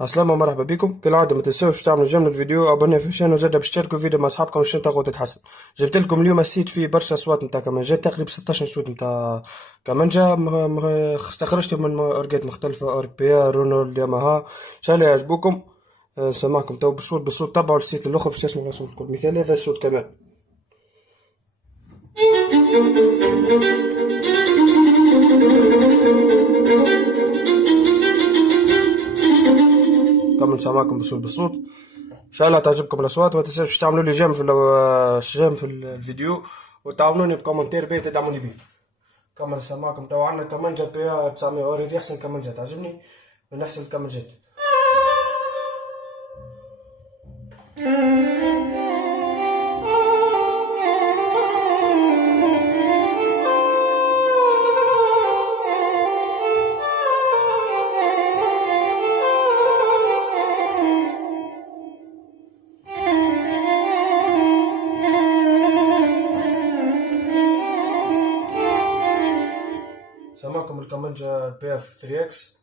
عسلامة ومرحبا بكم كالعادة. ما تنسوش تعملوا جملة الفيديو ابوني في الشانل وزادا باش تشاركوا الفيديو مع اصحابكم باش تلقوا تتحسن. جبت لكم اليوم السيت فيه برشا اصوات نتاع كمانجا، تقريبا 16 صوت نتاع كمانجا استخرجتهم من اورجات مختلفة، اورج بيا، رونالد، ياماها. ان شاء الله يعجبوكم. نسمعكم تو بالصوت تبعوا السيت الاخر باش تسمعوا الصوت الكل. مثال هذا الصوت كمان. كمل نسمعكم بالصوت. ان شاء الله تعجبكم الاصوات، وما تنسوش تعملوا لي جيم جيم في الفيديو، وتعاونوني بكومنتير بيه تدعموني بيه. كمل سماكم تو عندنا كمانجا بيها 900 اورو، هذه احسن كمانجا تعجبني من احسن الكمانجات. سماكم الكمانجا بيها في 3 اكس.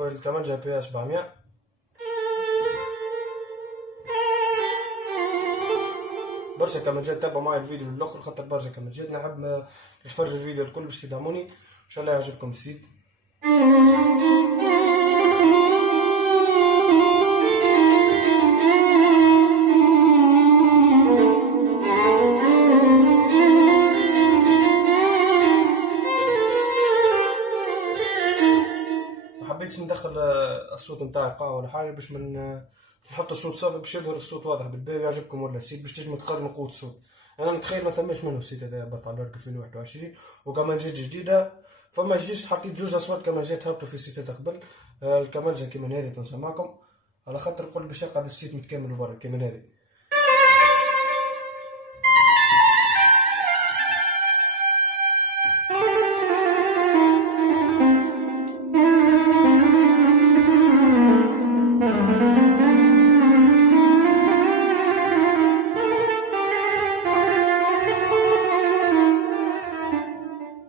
الكمانجا بيها 700. برشا كمانجات، تابعوا معايا الفيديو للاخر خاطر برشا كمانجات نحب تفرجوا الفيديو الكل باش تدعموني. ان شاء الله يعجبكم السيت. حبيت ندخل الصوت نتاعي قاع ولا حاجه باش من نحط الصوت صافي باش يظهر الصوت واضح بالباهي ويعجبكم، ولا السيت باش تجمو تقارنوا قوة الصوت. انا نتخيل ما ثماش منه السيت هذا هبط على 2021. وكمان جات جديده، فما جديش حطيت جوج اصوات كما جات هبطوا في السيتات قبل. الكمانجا كيما هذه تنسى معكم على خاطر الكل باش يقعد السيت متكامل وبرا كيما هذه.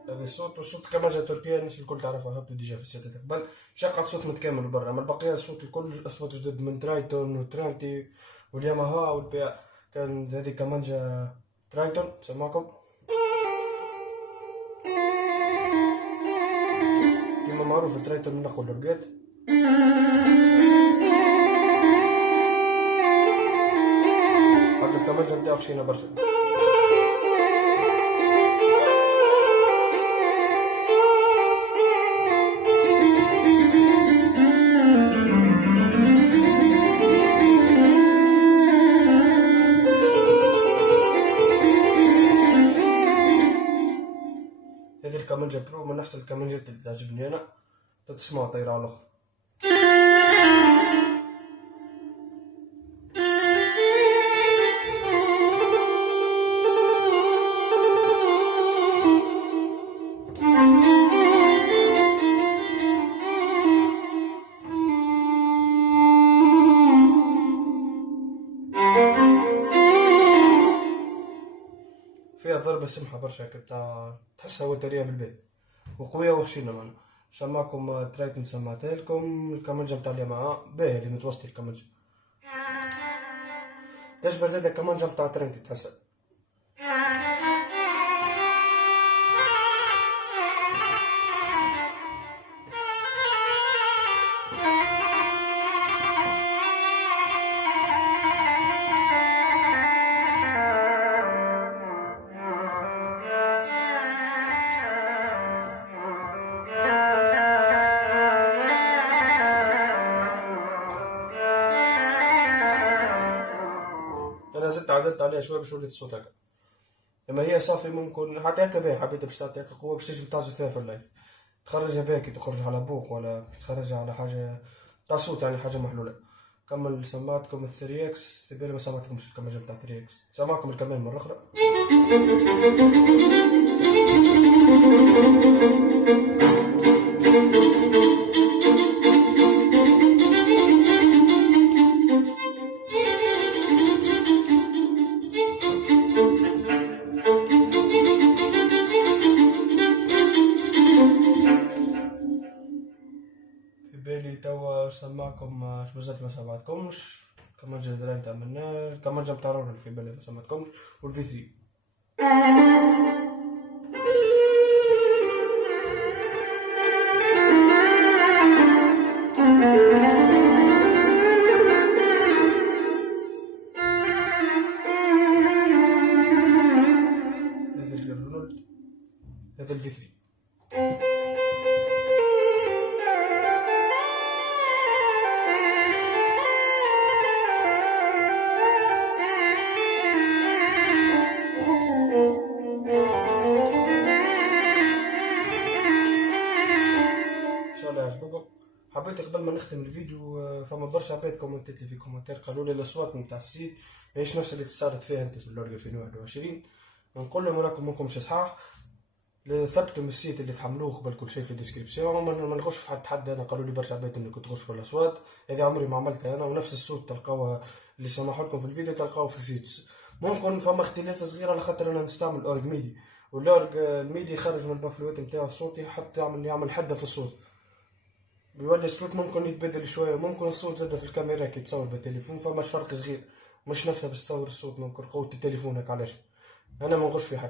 هذا الصوت وصوت كمانجا تركيا الناس الكل تعرفها هبطوا ديجا في السيتات قبل. باش يقعد صوت متكامل برا، اما البقيه الصوت الكل اصوات جدد من ترايتون وترانتي والياماها والبيع. كان هذه كمانجا ترايتون سماكم كيما معروف ترايتون من اقوى الورقات. حتى الكمانجا نتاعو خشينا برشا. هذه الكمانجا برو من احسن الكمانجات اللي تعجبني انا، تسمعوا طيرة على الاخر. فيها ضربة سمحة برشا بتاع تحسها وتريها بالبيت وقوية وخشينة معنا. سماكم ترايتن سمعتها لكم. الكمانجا متاع الياماها باهي هذه متوسطة الكمانجا، تشبه زادا الكمانجا متاع ترنتي تحسها. انا زدت عدلت عليها شويه باش وليت الصوت هكا، اما هي صافي ممكن حتى هكا باهي. حبيت باش تعطي هكا قوه باش تنجم تعزف فيها في اللايف، تخرجها باهي كي تخرج على بوق ولا تخرجها على حاجه تاع صوت يعني حاجه محلوله. كمل سماعتكم 3 اكس، تبالي ما سمعتكمش الكمانجة بتاع 3 اكس، سمعكم الكمان مرة أخرى. في بالي توا سمعكم مازلت ما سمعتكمش كمانجة دراري تاع منا، كمانجة بتاع رونالد في بالي ما سمعتكمش، والفي 3. هذا اللي رونالد، هذا الفي 3. ان شاء الله يعجبكم. حبيت قبل ما نختم الفيديو فما برشا عباد كومنتات لي في كومنتار قالوا لي الاصوات نتاع السيت ماهيش نفس اللي تستعرض فيها انت في اللورج 2021. نقول لهم راكم ماكمش صحاح، ثبتوا من السيت اللي تحملوه قبل كل شيء في الديسكريبسيون، ما نغش في حد. انا قالوا لي برشا عباد انكم تغش في الاصوات، هذه عمري ما عملتها انا، ونفس الصوت تلقاوها اللي سمح لكم في الفيديو تلقاوه في السيت. ممكن فما اختلاف صغير على خاطر انا نستعمل اورج ميدي، والاورج الميدي يخرج من البافلوات نتاعو الصوت يحط يعمل حده في الصوت، بيولي الصوت ممكن يتبدل شويه، ممكن الصوت زاد في الكاميرا كي تصور بالتليفون فماش فرق صغير، مش نفسها باش تصور الصوت ممكن قوة تليفونك. علاش انا ما نغش في حد.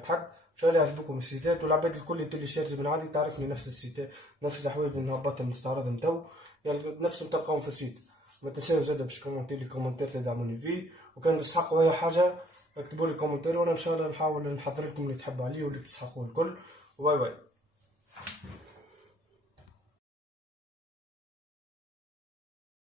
ان شاء الله يعجبكم السيتات، والعباد الكل اللي تيليشارجي من عادي تعرفني نفس السيتات نفس الحوايج اللي نهبطها نستعرضهم تو، يعني نفسهم تلقاهم في السيت. ما تنساوش زاد باش كومنتي لي كومنتات تدعموني فيه، وكان تسحقوا اي حاجه اكتبوا لي كومنتاري، وانا ان شاء الله نحاول نحضر لكم اللي تحبوا عليه واللي تسحقوه الكل. وباي باي.